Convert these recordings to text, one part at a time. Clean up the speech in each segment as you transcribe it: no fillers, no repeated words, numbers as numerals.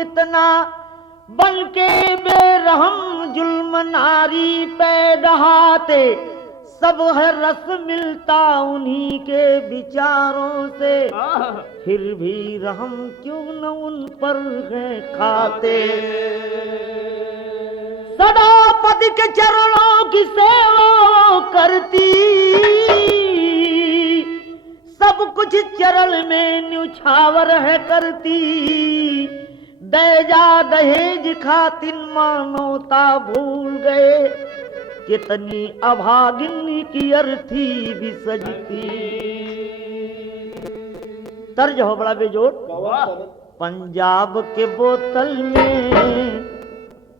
इतना बन के बेरहम जुल्म नारी पैदहाते सब है रस मिलता उन्हीं के विचारों से, फिर भी रहम क्यों न उन पर है खाते। सदा पति के चरणों की सेवा करती, सब कुछ चरण में न्यौछावर है करती। दहेजा दहेज खातिन मानवता भूल गए, कितनी अभागिनी की अर्थी भी सजती। तर्ज हो बड़ा बेजोड़। पंजाब के बोतल में,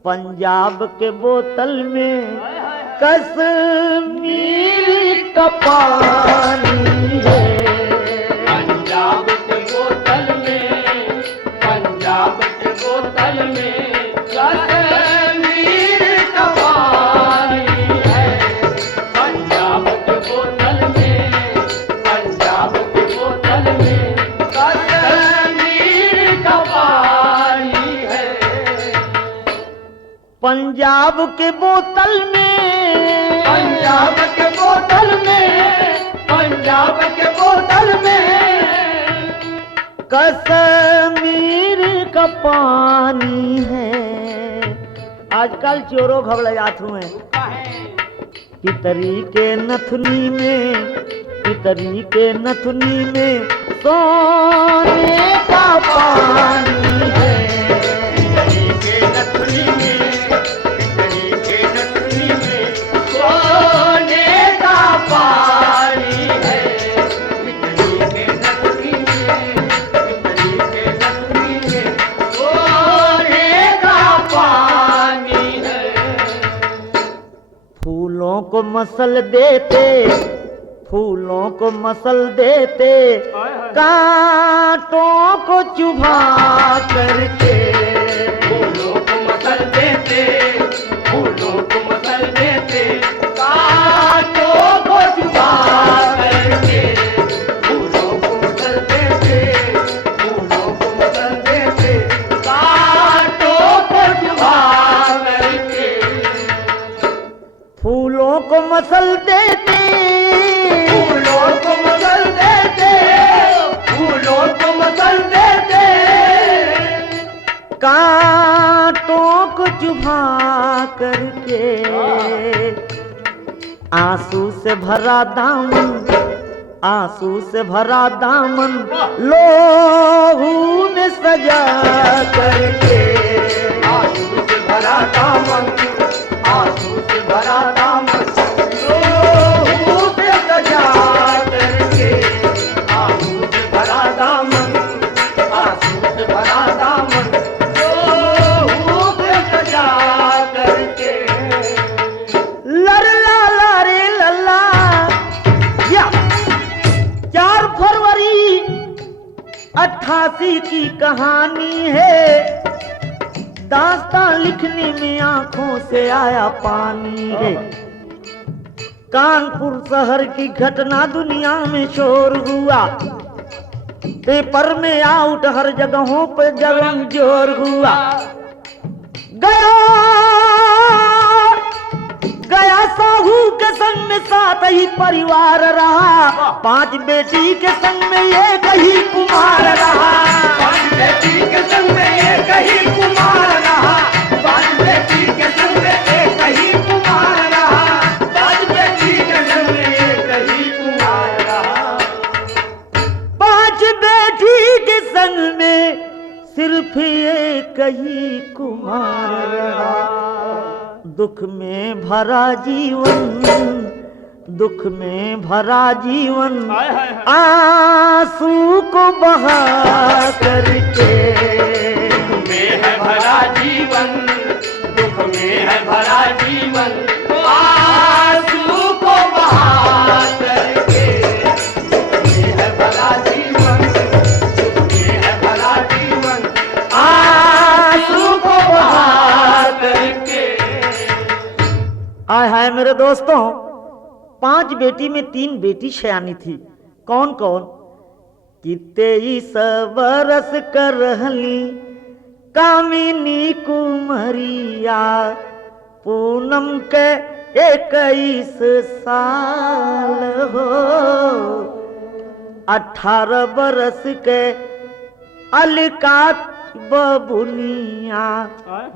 पंजाब के बोतल में कश्मीर का पानी है। पंजाब के बोतल में, पंजाब के बोतल में कश्मीर का पानी है। पंजाब के बोतल में, पंजाब के बोतल में कश्मीर का पानी है। पंजाब के बोतल में, पंजाब के बोतल में, पंजाब के बोतल में कश्मीर का पानी है। आजकल चोरों घबराहट हुए पितरी के नथुनी में, पितरी के नथुनी में सोने का पानी है। पितरी के नथुनी में, पितरी के नथुनी में सोने का पानी है। पितरी के नथुनी में, पितरी के नथुनी में सोने का पानी है। फूलों को मसल देते, फूलों को मसल देते, कांटों को चुभा करके। फूलों को मसल देते, फूलों को मसल देते, कांटों को चुभा करके। फूलों को मसल देते, फूलों को मसल देते, कांटों को चुभा करके। फूलों को मसल देते, फूलों को मसल देते, फूलों को मसल देते, कांटों को चुभा करके। आंसू से भरा दामन, आंसू से भरा दामन लोहू में सजा करके। आंसू से भरा दामन, आंसू से भरा दामन लोहू से सजा करके। आंसू से भरा दामन, आंसू से भरा दामन लोहू से सजा करके। लल्ला लारे लल्ला, या 4 फरवरी 88 की कहानी है। दास्तान लिखने में आंखों से आया पानी है। कानपुर शहर की घटना दुनिया में शोर हुआ, पेपर में आउट हर जगहों पे जलन जोर हुआ। गया गया साहू के संग में साथ ही परिवार रहा, 5 बेटी के संग में एक ही कुमार रहा। 5 बेटी के संग में एक ही कुमार रहा, 5 बेटी के संग में एक ही कुमार रहा, 5 बेटी के संग में एक ही कुमार रहा। 5 बेटी के संग में सिर्फ एक ही कुमार रहा। दुख में भरा जीवन, दुख में भरा जीवन, आंसू को बहा करके। दुख में है भरा जीवन, दुख में है भरा जीवन, आंसू को बहा करके। दुख में है भरा जीवन, दुख में है भरा जीवन, आंसू को बहा करके। आय हाय मेरे दोस्तों, 5 बेटी में 3 बेटी सयानी थी। कौन कौन? कि 23 बरस कर रहली कामिनी कुमरिया, पूनम के 21 साल हो, 18 बरस के अलका बबुनिया,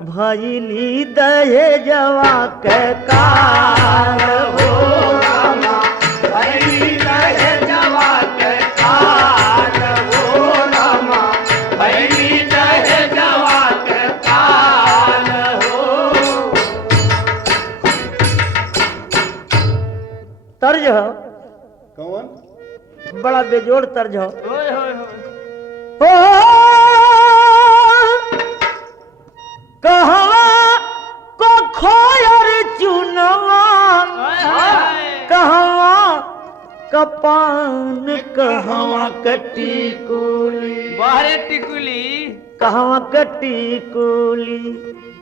भैली दहेजवा के काल हो। रामा भैली दहेजवा के काल हो, रामा भैली दहेजवा के काल हो। तर्ज हो, कौन? बड़ा बेजोड़ तर्ज हो। कहवा को खोयर चुनवा, कहवा कपान, कहवा कटी कुली, बाहरे टिकुली, कहवा कटी कुली,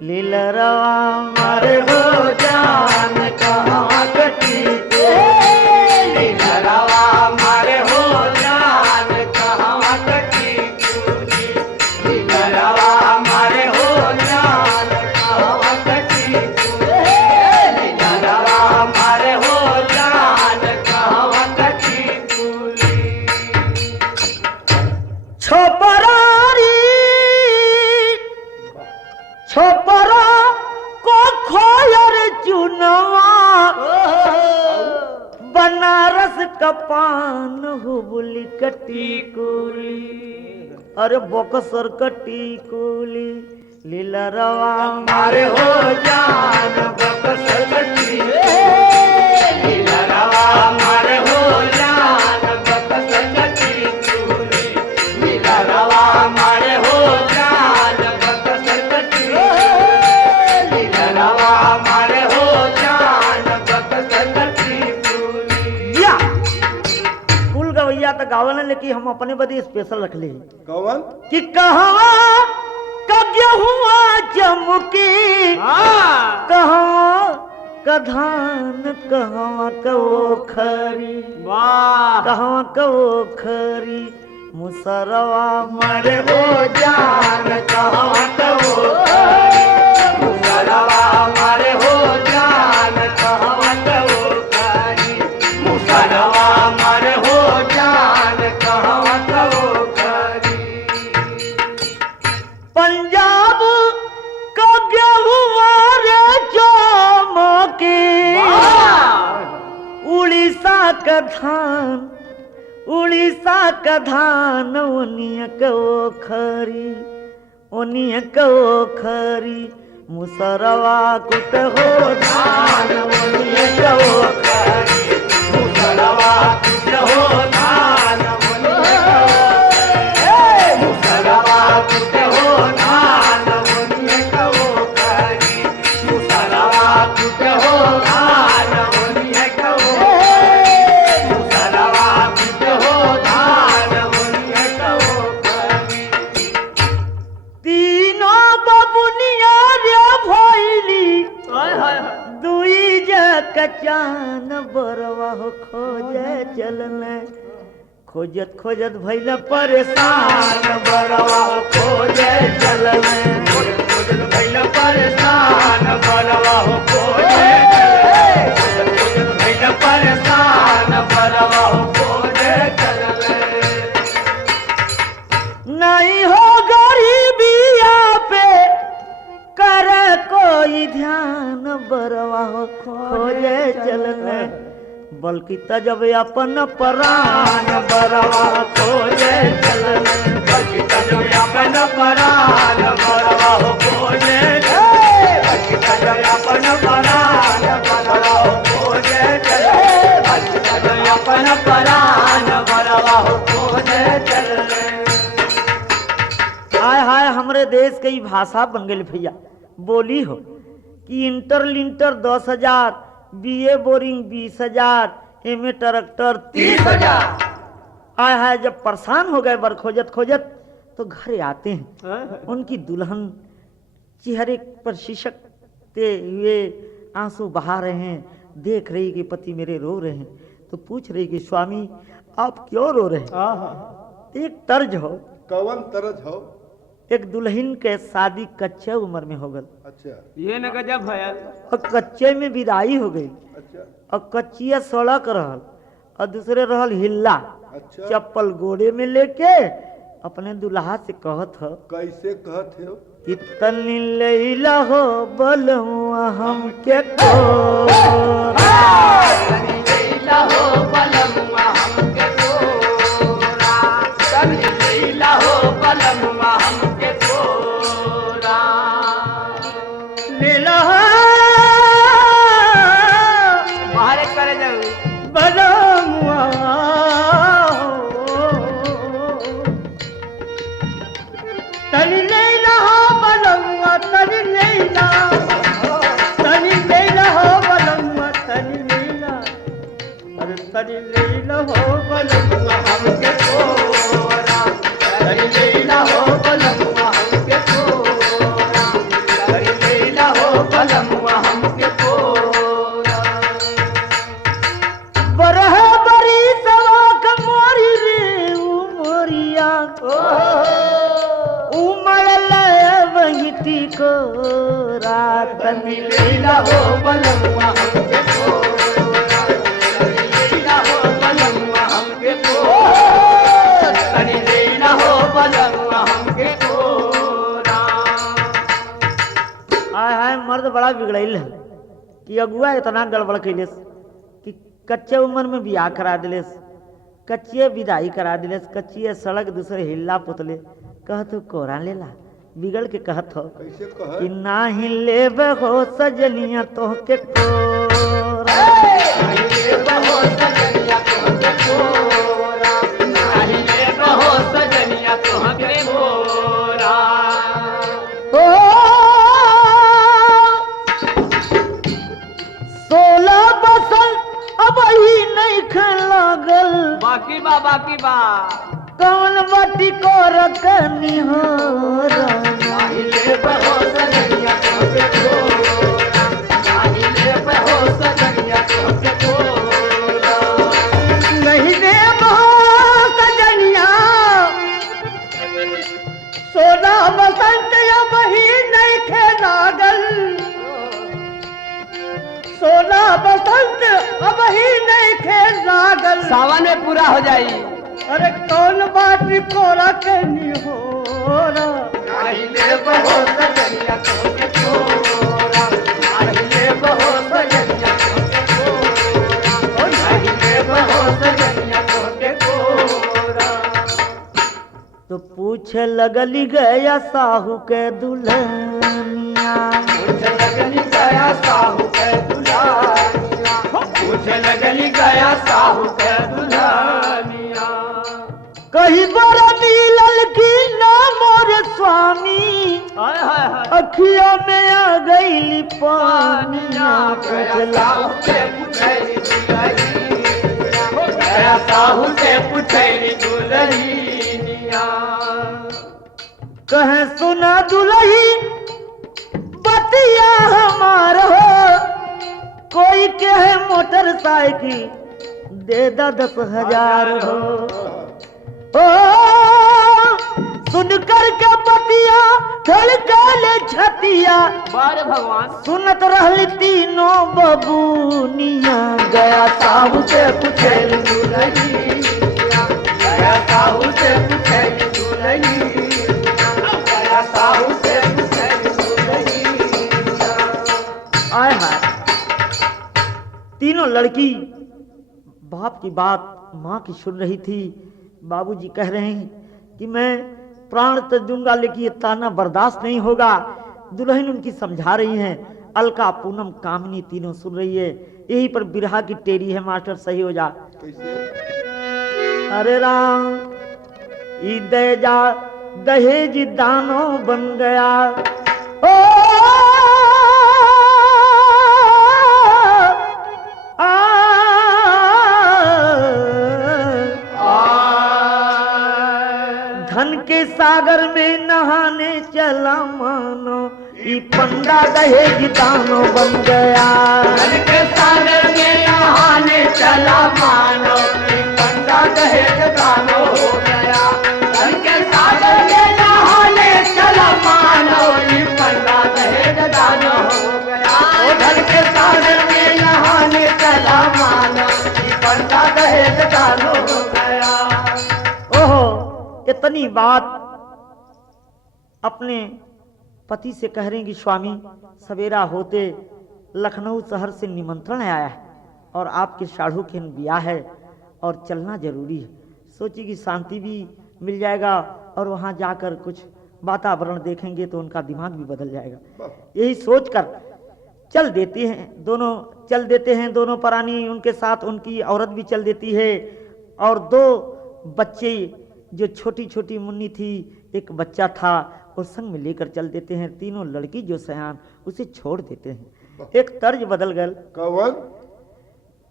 लीलरवा मारे हो जान, कहवा कटी कुली, लीलरवा मारे हो जान, कहवा कटी कुली, लीलरवा मारे हो जान, कहवा कटी कुली, लीलरवा मारे हो जान, कहवा कटी कुली। छोपरारी छोपरा को खोयर चुनवा, बनारस कपान हुबली कटी कुली, अरे बक्सर कटी कुली, लीलरवा मारे हो जान, बक्सर कटी, लीलरवा मारे हो जान, बक्सर कटी कुली, लीलरवा मारे हो जान, बक्सर कटी, लीलरवा मारे हो जान, बक्सर कटी कुली। या कुल गवैया तो गावल, लेकिन हम अपने बदे स्पेशल रख ले कौन? कि कहवा का गेहुआ चमकी, कहवा का धान, कहवा का ओखरी, कहवा का ओखरी, मुसरवा मारे हो जान, कहवा का ओखरी, मुसरवा मारे हो जान, कहवा का ओखरी, मुसरवा मारे हो जान, कहवा का ओखरी। पंजाब का गेहुआ रे चमकी, उड़ीसा का धान, उड़ीसा का धान, ओनिया का ओखरी, ओनिया का ओखरी, मुसरवा कुट हो धान, ओनिया का ओखरी, मुसरवा कुट हो धान, ओनिया का ओखरी, मुसरवा कुट हो धान, ओनिया का ओखरी, मुसरवा कुट हो धान, ओनिया का ओखरी, मुसरवा कुट हो धान, ओनिया का ओखरी। तीनों बबुनिया रे भैली, दुई कचान बरवा हो खोजे चलने, खोजत खोजत भैल परेशान, बरवा हो खोजे चलने, खोजत खोजत भैल परेशान बरवा हो खोजे भैया परेशान बरवा हो खोजे चलले नहीं हो गरीबिया पे कर कोई ध्यान बरवा हो खोजे चलने बल्कि तजब अपन परान बरवा खोजे चलने बल्कि तजब अपन परान बरवा हो खोजे बल्कि तजब अपन परान बरवा हो खोजे बल्कि तजब अपन परान बरवा हो खोजे चलले हाय हाय हमरे देश के ही भाषा बन गई भैया बोली हो कि इंटर लिंटर 10,000 बीए बोरिंग 20,000 एमए ट्रैक्टर 30,000 आय हाय जब परेशान हो गए बर खोजत खोजत तो घर आते हैं उनकी दुल्हन चेहरे पर सिसकते हुए आंसू बहा रहे हैं देख रही कि पति मेरे रो रहे हैं तो पूछ रही कि स्वामी आप क्यों रो रहे हैं एक तर्ज हो कवन तरज हो एक दुल्हन के शादी कच्चे उम्र में हो गई अच्छा ये न गजब है और कच्चे में विदाई हो गई अच्छा और कच्चिया सड़क रहल और दूसरे रहल हिल्ला अच्छा चप्पल गोड़े में लेके अपने दुल्हा से कहत हो कैसे कहत हो कि तनी लैला हो बलुआ हमके को लीला बाहर करे जाऊ बलुआ तनी लैला हो बलुआ तनी लैला हो बलुआ तनी लैला अरे तनी लैला हो बलुआ हमके तोरा करी लेला हो बलमुआ हमके तोरा करी लेला हो बलमुआ हमके तोरा बरह बरी सवा कमोरी रे उमरिया उमड़ल वहीटी को रात करी लेला हो बलमुआ हमके तोरा करी लेला हो बलमुआ हमके तोरा करी लेला हो बलमुआ हमके तोरा हाय हाय मर्द बड़ा बिगड़ैल है कि अगुआ इतना गड़बड़ कैले कि कच्चे उम्र में बियाह करा दिलेस कच्चिए विदाई करा दिलेस कच्चिए सड़क दूसरे हिल्ला पुतले कहत कोरा लेला बिगड़ के कहत हो कैसे कह कि नाही लेब हो सजनिया तोहके कोरा नाही लेबा हो सजनिया तोहके तोरा नाही लेबा हो सजनिया तोहके तोरा ओ 16 बसंत अब ही नहीं लागल बाकी बा कौन बाटी को रखनी हो नाही लेबा हो सजनिया तोहके तोरा नाही लेबा हो सजनिया तोहके तोरा नहीं दे सजनिया 16 बसंत अब ही नहीं लागल 16 बसंत अब ही नहीं लागल सावन में पूरा हो जाई अरे कौन बाटी को रखनी हो नाही लेबा हो सजनिया तोहके तोरा नाही लेबा हो सजनिया तोहके तोरा नाही लेबा हो सजनिया तोहके तोरा तो पूछे लगली गया साहू के दुल्हनिया पूछ लगली गया साहू के दुल्हनिया पूछ लगली गया साहू के दुल्हनिया कहीं बड़ा मिलल की ना मोर स्वामी हाय हाय हाय अखिया में आ गई पानिया गया साहू से पूछैली दुल्हनिया गया साहू से पूछैली दुल्हनिया कहे सुना दुल्ही बतिया हमार हो कोई कहे मोटरसाइकिल दे दा 10,000 हो ओ सुन कर के बतिया धड़कले छतिया बारे भगवान सुनत रहली तीनों बबूनिया गया साहू से पूछे दुलहिया गया साहू से पूछे दुलहिया गया साहू से पूछे दुलहिया। आय हाय तीनों लड़की बाप की बात माँ की सुन रही थी। बाबूजी कह रहे हैं कि मैं प्राण तो दूंगा लेकिन ये ताना बर्दाश्त नहीं होगा। दुल्हन उनकी समझा रही हैं। अलका पूनम कामिनी तीनों सुन रही है। यही पर बिरहा की टेरी है। मास्टर सही हो जा। कैसे? अरे राम ई दहेजा दहेज दानो बन गया ओ धन के सागर में नहाने चला मानो ई पंडा दहेज दानो बन गया। धन के सागर में नहाने चला मानो ई पंडा दहेज दानो हो गया। धन के सागर में नहाने चला मानो ई पंडा दहेज दानो हो गया। ओ धन के सागर में नहाने चला मानो ई पंडा दहेज दानो हो गया। ओहो इतनी बात अपने पति से कह रहे हैं कि स्वामी सवेरा होते लखनऊ शहर से निमंत्रण आया है और आपके साढ़ू के ब्याह है और चलना जरूरी है। सोची कि शांति भी मिल जाएगा और वहां जाकर कुछ वातावरण देखेंगे तो उनका दिमाग भी बदल जाएगा। यही सोचकर चल देते हैं दोनों प्राणी उनके साथ उनकी औरत भी चल देती है और दो बच्चे जो छोटी छोटी मुन्नी थी एक बच्चा था और संग में लेकर चल देते हैं। तीनों लड़की जो सयान उसे छोड़ देते हैं। एक तर्ज बदल गल कवन?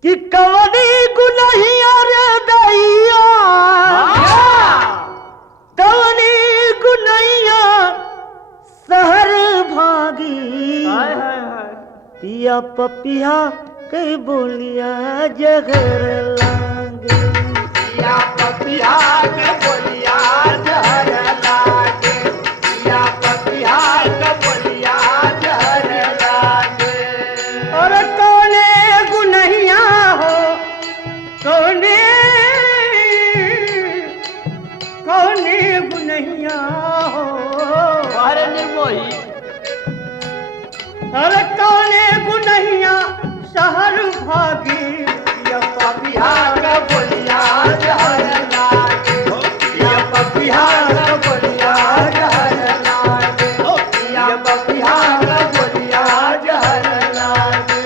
कि कवनी गुनहिया रे दैया कवनी गुनहिया शहर भागी पिया पपिया के बोलिया जहर लागे पिया पपिया के बोलिया जहर लागे पिया पपिया के बोलिया जहर लागे। और कौने गुनहिया हो कौने गुनहिया हो अरे निर्मोही अरे कौने गुनहिया शहर भागी पिया पपिया के बोलिया जहर लागे पिया पपिया के बोलिया जहर लागे पिया पपिया के बोलिया जहर लागे।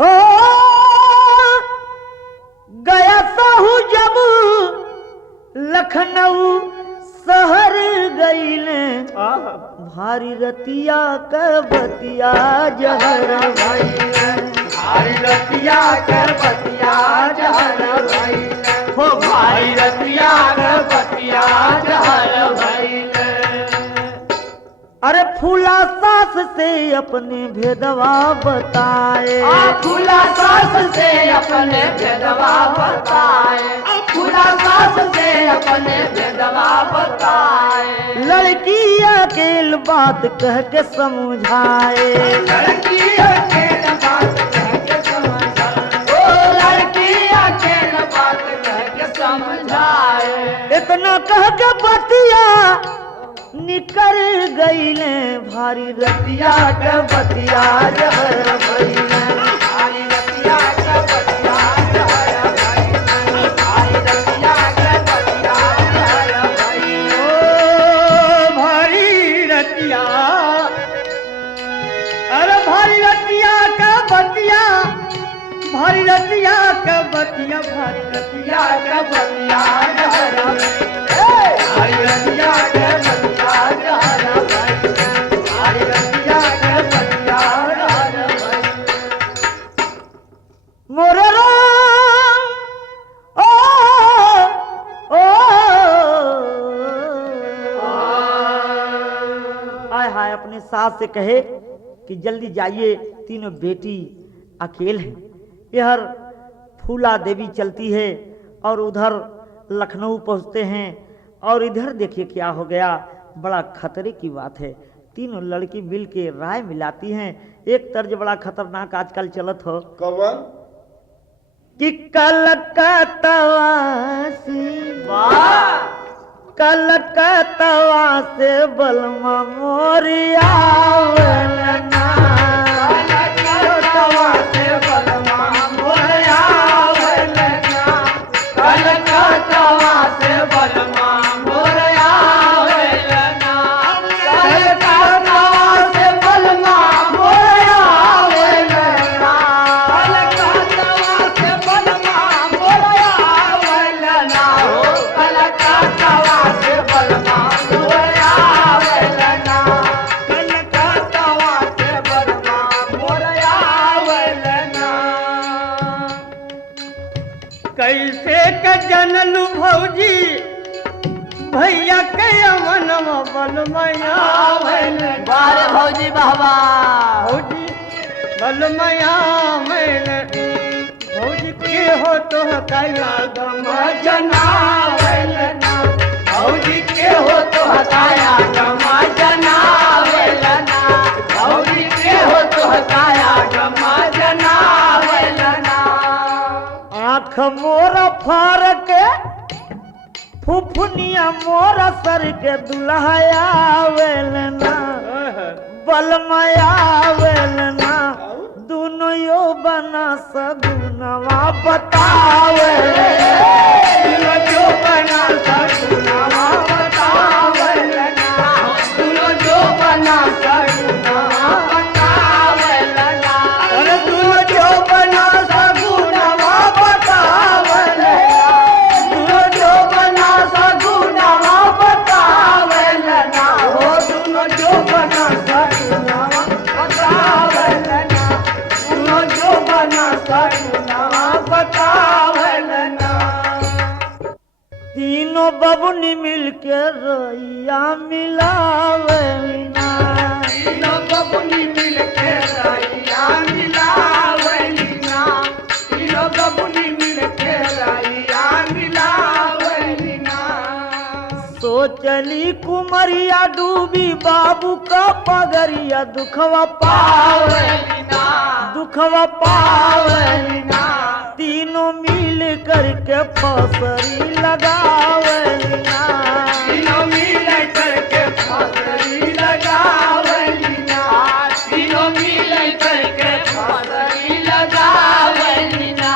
ओ गया साहू जब लखनऊ शहर गईले भारी रतिया के बतिया जहर भइले भाई रतिया कर बतिया जहर भइले हो भाई रतिया कर बतिया जहर भइले। अरे फूला सास से अपने भेदवा बताए फूला सास से अपने भेदवा बताए फूला सास से अपने भेदवा बताए। लड़की अकेल बात कह के समझाए लड़की अकेल बात कह के समझाए ओ लड़की अकेल बात कह के समझाए। इतना कह के बतिया निकर गईले भारी रतिया के बतिया जहर भइले भारी रतिया के बतिया जहर भइले भारी रतिया के बतिया जहर भइले। ओ भारी रतिया अरे भारी रतिया के बतिया भारी रतिया के बतिया भारी रतिया के बतिया जहर भइले भारी रतिया के बतिया जहर भइले भारी रतिया के बतिया जहर भइले। मोरे राम ओ आय हाय अपने सास से कहे कि जल्दी जाइए तीनों बेटी अकेल हैं। इधर फूला देवी चलती है और उधर लखनऊ पहुंचते हैं और इधर देखिए क्या हो गया, बड़ा खतरे की बात है। तीनों लड़की मिल के राय मिलाती हैं। एक तर्ज बड़ा खतरनाक आजकल चलत हो कवन कि कलकत्तवा से बलमा मोरिया वलना। कलकत्तवा से बलमा मोरया वलना, कलकत्तवा से बलमा मोरया वलना, कलकत्तवा से बलमा मोरया वलना, कलकत्तवा से बलमा मोरया वलना, हो कलकत्तवा से बलमा मोरया वलना, कलकत्तवा से बलमा मोरया वलना। कैसे के जनलू भौजी भैया के अमनवा बलमया बारे भौजी बाबा भौजी बलमया मैंने भौजी के हो तो कैला गम जना वलना, भौजी के हो तो हटाया गमा जना वलना, भौजी के हो तो हटाया गमा जना वलना। आँख मोरा फार के फुफुनिया मोरा सर के दुल्हाया वेलना, बलमया वेलना। दोनों यो बना सगुनवा बतावे, तुलो जो बना सगुनवा बतावलना, तुलो जो बना सगुनवा बतावलना, अरे तुलो जो बना सगुनवा बतावलना, तुलो जो बना सगुनवा बतावलना, हो तुलो जो बना सगुनवा बतावलना, तुलो जो बना सगुनवा बतावलना। तीनों बबुनी मिल के रैया मिलावेलना। तीनों बबुनी मिल के रैया मिलावलिना, तीनों बबुनी मिल के रैया मिलावलिना। सोचली कुमरिया डूबी बाबू का पगरिया दुखवा पावलिना, दुखवा पावलिना। पावलिना, तीनों मिल करके फसरी लगावलिना। तीनों मिल करके फसरी लगावलिना, तीनों मिल करके फसरी लगावलिना,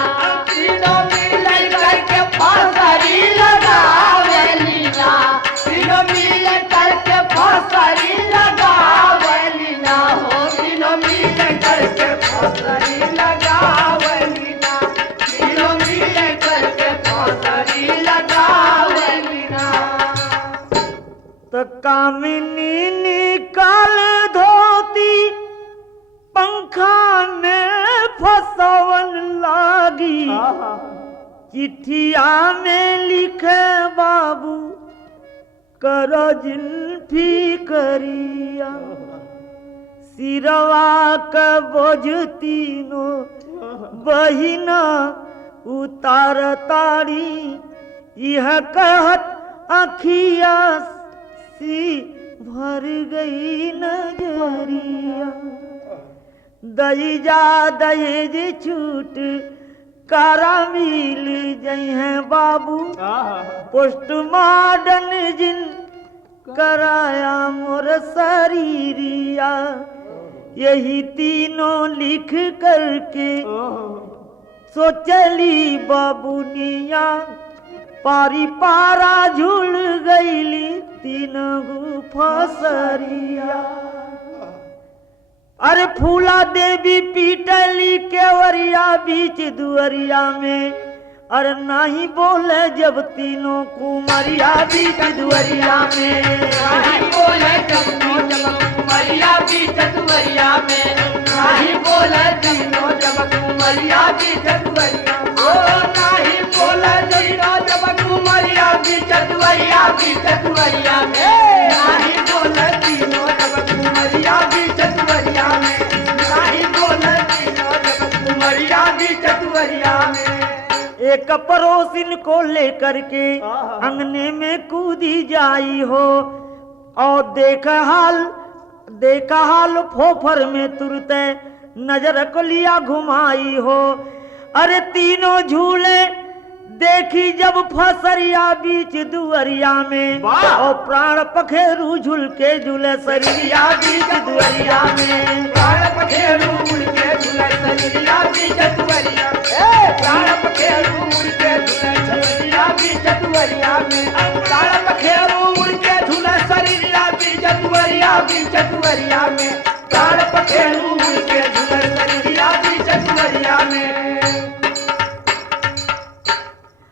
तीनों मिल करके फसरी लगावलिना, तीनों मिल करके फसरी लगावलिना, हो तीनों मिल करके फसरी लगावलिना, तीनों मिल करके फसरी लगावलिना। तो कामिनी निकाल धोती पंखा में फसवन लागी। चिट्ठिया में लिखे बाबू करो जुल्फी करिया। सिरवा का बोझ तीनों बहिना उतार तारी। यह कहत आखिया सी भर गई नजरिया। दईजा दहेज छूट कारा मिल जई हैं बाबू। पोस्टमार्टम जिन कराया मोर शरीरिया। यही तीनों लिख करके सोचली बाबूनिया। पारी पारा झूल गईली तीन फसरिया। अरे फूला देवी पीटली केवरिया बीच दुअरिया में। अरे नहीं बोले जब तीनों कुमरिया बीच दुअरिया में। नहीं बोले जब कुमरिया बीच दुअरिया में। नहीं बोले तीनों जब कुमरिया बीच दुअरिया में। ओ नहीं बोले तीनों जब कुमरिया बीच दुअरिया में। नहीं बोले तीनों जब कुमरिया बीच दुअरिया में। नहीं बोले तीनों जब कुमरिया बीच दुअरिया में। एक पड़ोसिन को लेकर के अंगने में कूदी जाई हो, और देखा हाल फोफर में तुरते नजर को लिया घुमाई हो। अरे तीनों झूले देखी जब फसरिया बीच दुअरिया में, और प्राण पखेरु झूल के झूले सरिया बीच दुअरिया में। प्राण पखेरु उड़ के झूले सरिया बीच दुअरिया, प्राण पखेरु उड़ के झूले सरिया बीच दुअरिया में। प्राण पखेरु उड़ के झूले सरिया बीच दुअरिया में। प्राण पखेरु उड़ के झूले सरिया बीच दुअरिया में।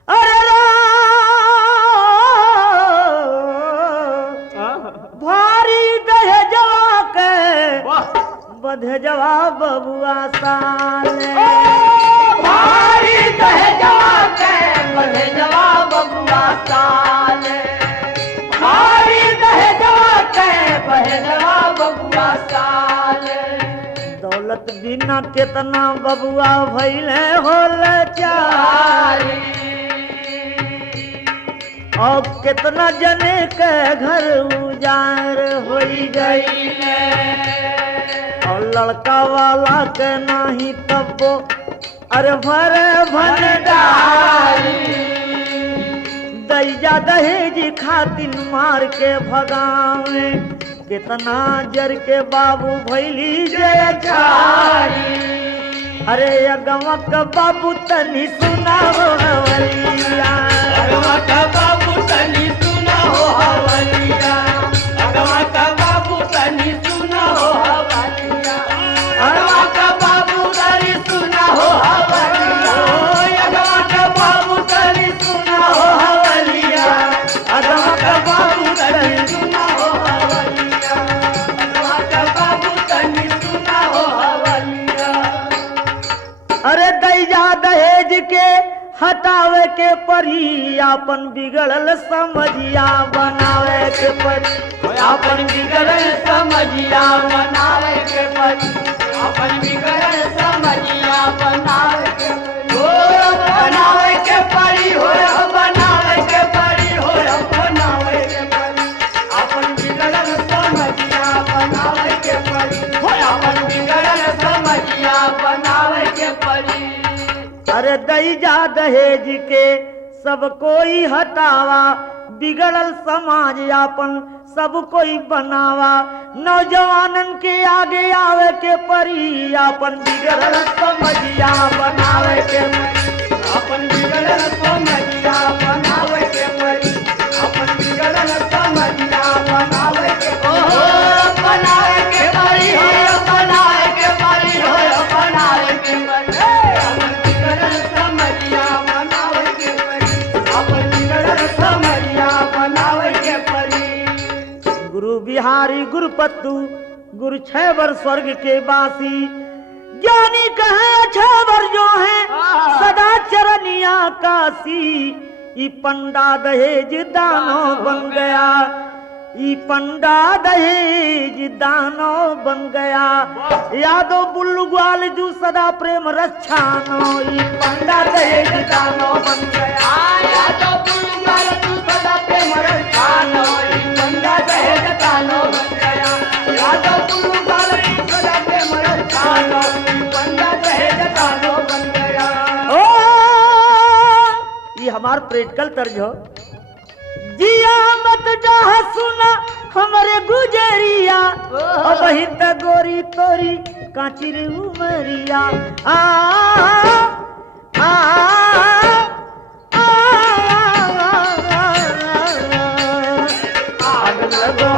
अरे भारी दहेजवा के बधेजवा बबुआ साले, भारी दहेजवा के बधेजवा बबुआ साले, भारी दहेजवा के बधेजवा बबुआ साले। दौलत बिना कितना बबुआ भइले होल चारी, और कितना जने के घर उजाड़ होई गई, और लड़का वाला के नाही तब्बो अरे भर भंडारी। दैजा दहेज खातिन मार के भगावे, कितना जर के बाबू भैली जयचारी। अरे अगमक बाबू तनी सुना हो हवलिया, अगमक बाबू तनी सुना हो हवलिया, अगमक बाबू तनी सुना हो हवलिया, अगमक बाबू तनी सुना हो हवलिया, अगमक बाबू तनी सुना हो हवलिया, अगमक बाबू तनी सुना हो हवलिया, अगमक बाबू तनी सुना हो हवलिया। अरे दैजा दहेज के हटावे के परी, आपन बिगड़ल समझिया बनावे के परी, अपन बिगड़ल समझिया बनावे के परी, अपन बिगड़ल समझिया बनावे के परी, हो बनावे के परी, हो बनावे के परी, हो बनावे के परी, अपन बिगड़ल समझिया बनावे के परी, हो अपन बिगड़ल समझिया बनावे के परी। अरे दैजा दहेज के सब कोई हटावा, बिगड़ल समाज यापन सब कोई बनावा। नौजवानन के आगे आवे के परी, अपन बिगड़ल समझिया बनावे के परी, अपन बिगड़ल समझिया बनावे के परी, अपन बिगड़ल समझिया बनावे के परी, बनावे के परी, हो बनावे के परी, हो बनावे के परी, अपन बिगड़ल समझिया बनावे के परी, अपन बिगड़ल समझिया बनावे के परी। गुरु बिहारी गुरु पत्तू गुरु छैवर स्वर्ग के बासी, ज्ञानी कहे छैवर जो है सदा चरनिया काशी। ई पंडा दहेज दानो बन गया, ई पंडा दहेज दानो बन गया। यादो बुल्लू ग्वाल जू सदा प्रेम रक्षानो, ई पंडा दहेज दानो बन गया। यादव बुल्लू ग्वाल जू सदा प्रेम रक्षानो, ई पंडा दहेज दानो बन गया। यादव बुल्लू ग्वाल जू सदा प्रेम रक्षानो, ई पंडा दहेज दानो बन गया। ओ ये हमार प्रैक्टिकल तर्ज हो। जिया मत जाह सुना हमरे गुजरिया, अब हित गोरी तोरी काचिर उमरिया। आ आ आग लगो